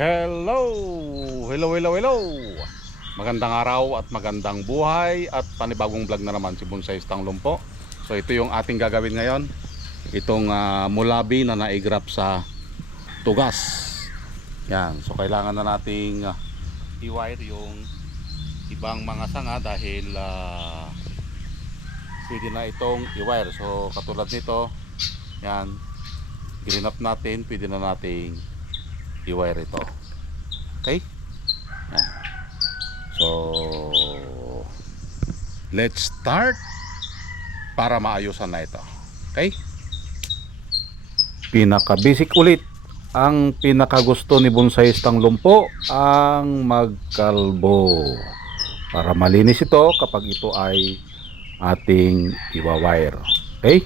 Hello! Hello! Magandang araw at magandang buhay at panibagong vlog na naman si Bonsai Tanglong po. So ito yung ating gagawin ngayon. Itong mulabi na naigrap sa tugas. Yan. So kailangan na nating i-wire yung ibang mga sanga dahil pwede na itong i-wire. So katulad nito, yan, grinap natin, pwede na nating i-wire ito. Okay? Yan. So let's start para maayusan na ito. Okay? Pinaka basic ulit, ang pinaka gusto ni Bonsai Tanglong po ang magkalbo para malinis ito kapag ito ay ating i-wire. Okay?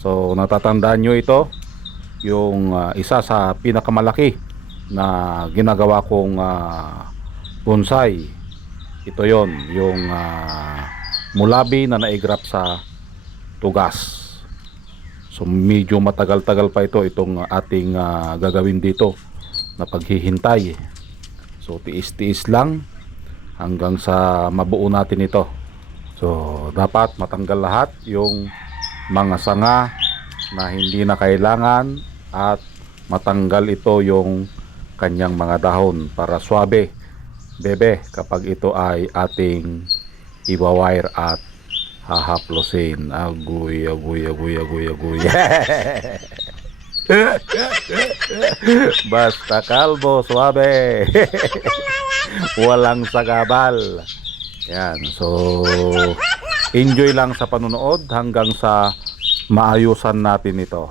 So natatandaan nyo ito, yung isa sa pinakamalaki na ginagawa kong bonsai. Ito yon, yung mulabi na naigrap sa tugas. So medyo matagal-tagal pa itong ating gagawin dito na paghihintay. So tiis-tiis lang hanggang sa mabuo natin ito. So dapat matanggal lahat yung mga sanga na hindi na kailangan at matanggal ito yung kanyang mga dahon para swabe bebe kapag ito ay ating i-wire at hahaplosin. Aguy basta kalbo swabe walang sagabal. Yan, so enjoy lang sa panunood hanggang sa maayusan natin ito.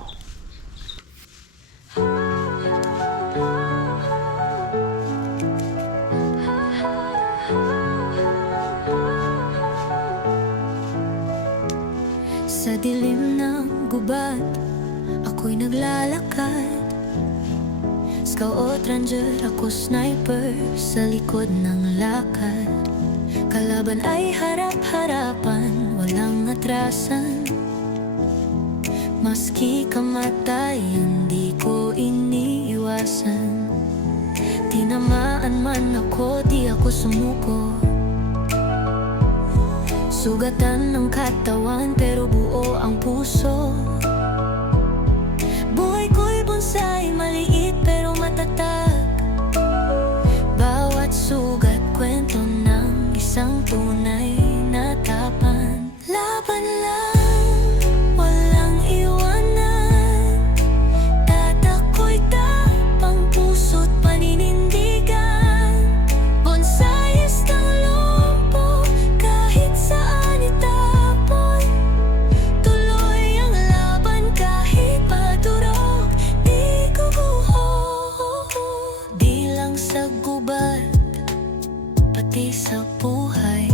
Sa dilim ng gubat, ako'y naglalakad. Scout ranger, ako sniper sa likod ng lakad. Kalaban ay harap-harapan, walang atrasan. Maski kamatay, hindi ko iniiwasan. Tinamaan man ako, di ako sumuko. Sugatan ng katawan, pero buo ang puso. Buhay ko'y bonsai, maliit pero matatag. Bawat sugat, kwento ng isang tunay na tapan. Laban lang, walang iwanan. Tatako'y tapang puso't paninindigan. Bonsai Tanglong po, kahit saan itapon. Tuloy ang laban kahit padurog, di guguho. Di lang sa gubat, pati sa buhay.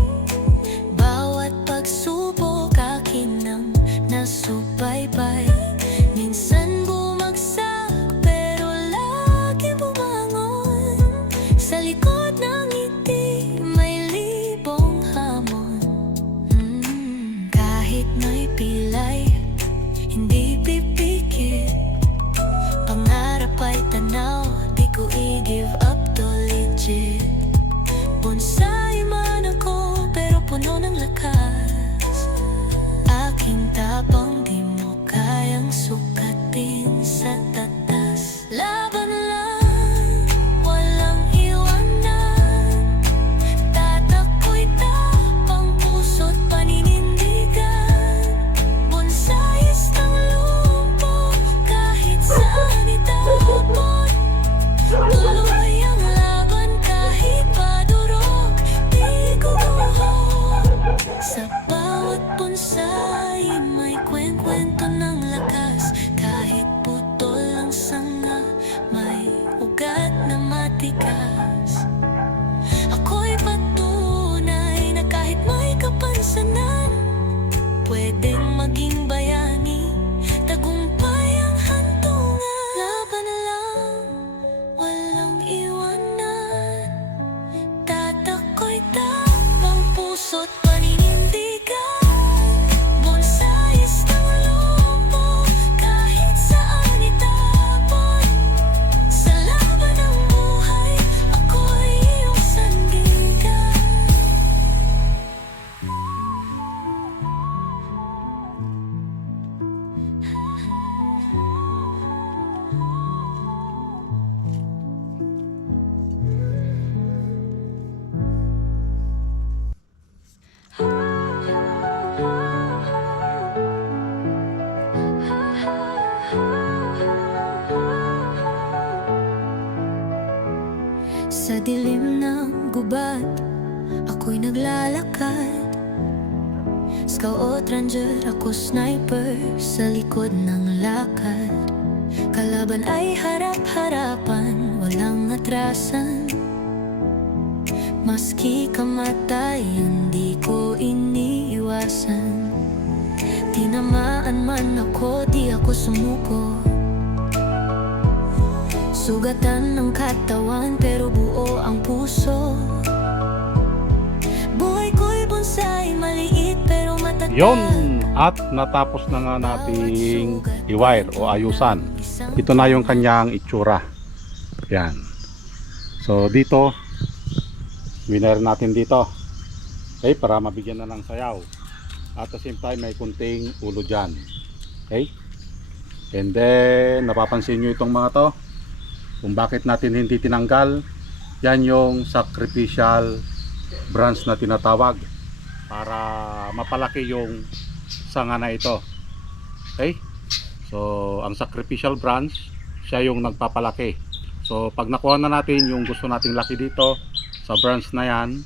Bawat pagsubok akin ang nasubaybay. Minsan bumagsak pero lagi bumangon. Sa likod ng ngiti may libong hamon. Kahit may pilay, hindi pipikit. Pangarap ay tanaw, di ko i-give up to legit. Bonsai man ako, pero puno ng lakas. Aking tapang di mo kayang Sa dilim ng gubat, ako'y naglalakad. Scout ranger, ako sniper sa likod ng lakad. Kalaban ay harap-harapan, walang atrasan. Maski kamatay, hindi ko iniiwasan. Tinamaan man ako, di ako sumuko. Sugatan ng katawan, pero buo ang puso. Buhay ko'y bonsai, maliit pero matatag. Yon, at natapos na nga nating i-wire o ayusan. Ito na yung kanyang itsura. Yan. So dito, winner natin dito. Okay, para mabigyan na ng sayaw. At the same time, may kunting ulo dyan. Okay? And then, napapansin nyo itong mga to. Kung bakit natin hindi tinanggal. Yan yung sacrificial branch na tinatawag. Para mapalaki yung sanga na ito. Okay? So, ang sacrificial branch, siya yung nagpapalaki. So, pag nakuha na natin yung gusto nating laki dito, sa branch na yan,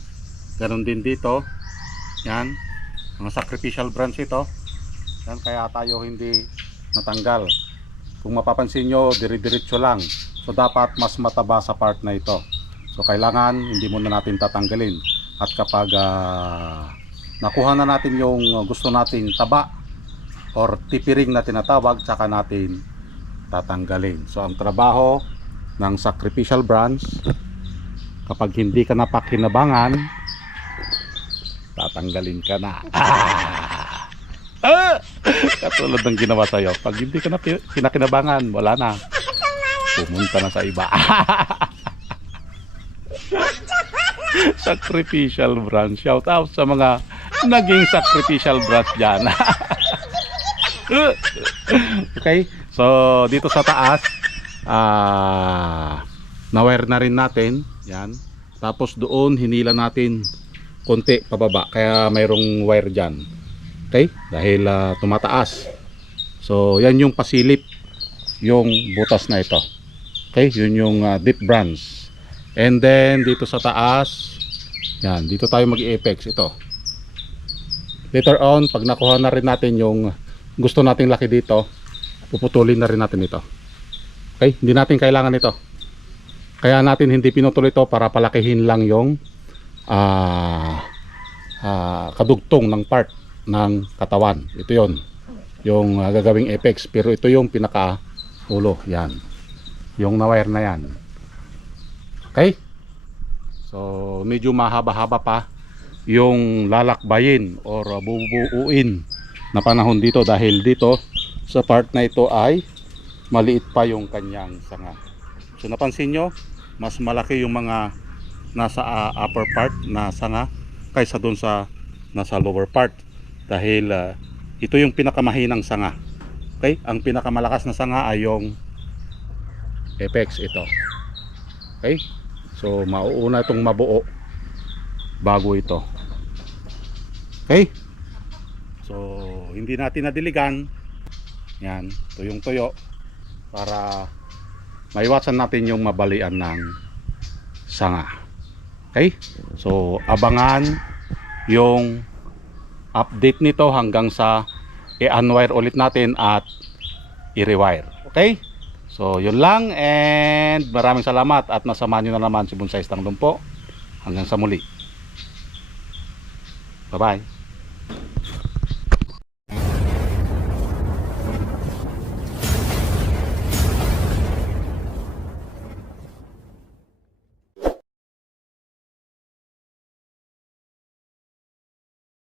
ganun din dito. Yan. Ang sacrificial branch ito. Yan, kaya tayo hindi natanggal. Kung mapapansin nyo, dire-diretso lang. So dapat mas mataba sa part na ito. So kailangan hindi muna natin tatanggalin. At kapag nakuha na natin yung gusto nating taba or tipiring na tinatawag, saka natin tatanggalin. So ang trabaho ng sacrificial branch, kapag hindi ka napakinabangan, tatanggalin ka na. Katulad ng ginawa sa'yo. Pag hindi ka na kinakinabangan, wala na. Pumunta na sa iba. Sacrificial branch. Shout out sa mga naging sacrificial branch dyan. Okay. So dito sa taas, na-wire na rin natin. Yan. Tapos doon hinila natin konti pababa, kaya mayroong wire dyan. Okay, dahil tumataas. So yan yung pasilip yung butas na ito. Okay, yun yung deep branch. And then dito sa taas, yan, dito tayo mag-i-apex ito. Later on, pag nakuha na rin natin yung gusto nating laki dito, puputulin na rin natin ito. Okay, hindi natin kailangan ito. Kaya natin hindi pinutol ito, para palakihin lang yung kadugtong ng part ng katawan. Ito yon, yung gagawing apex. Pero ito yung pinaka ulo. Yan, yung na-wire na yan. Okay, so medyo mahaba-haba pa yung lalakbayin or bubuuin na panahon dito, dahil dito sa part na ito ay maliit pa yung kanyang sanga. So napansin nyo, mas malaki yung mga nasa upper part na sanga kaysa dun sa nasa lower part, dahil ito yung pinakamahinang sanga. Okay, ang pinakamalakas na sanga ay yung apex, ito. Okay, so mauuna itong mabuo bago ito. Okay, so hindi natin nadiligan. Yan, tuyong tuyo, para maiwasan natin yung mabalian ng sanga. Okay, so abangan yung update nito hanggang sa i-unwire ulit natin at i-rewire. Okay, so yun lang, and maraming salamat at nasamahan nyo na naman si Bonsai Lumpo. Hanggang sa muli, bye bye.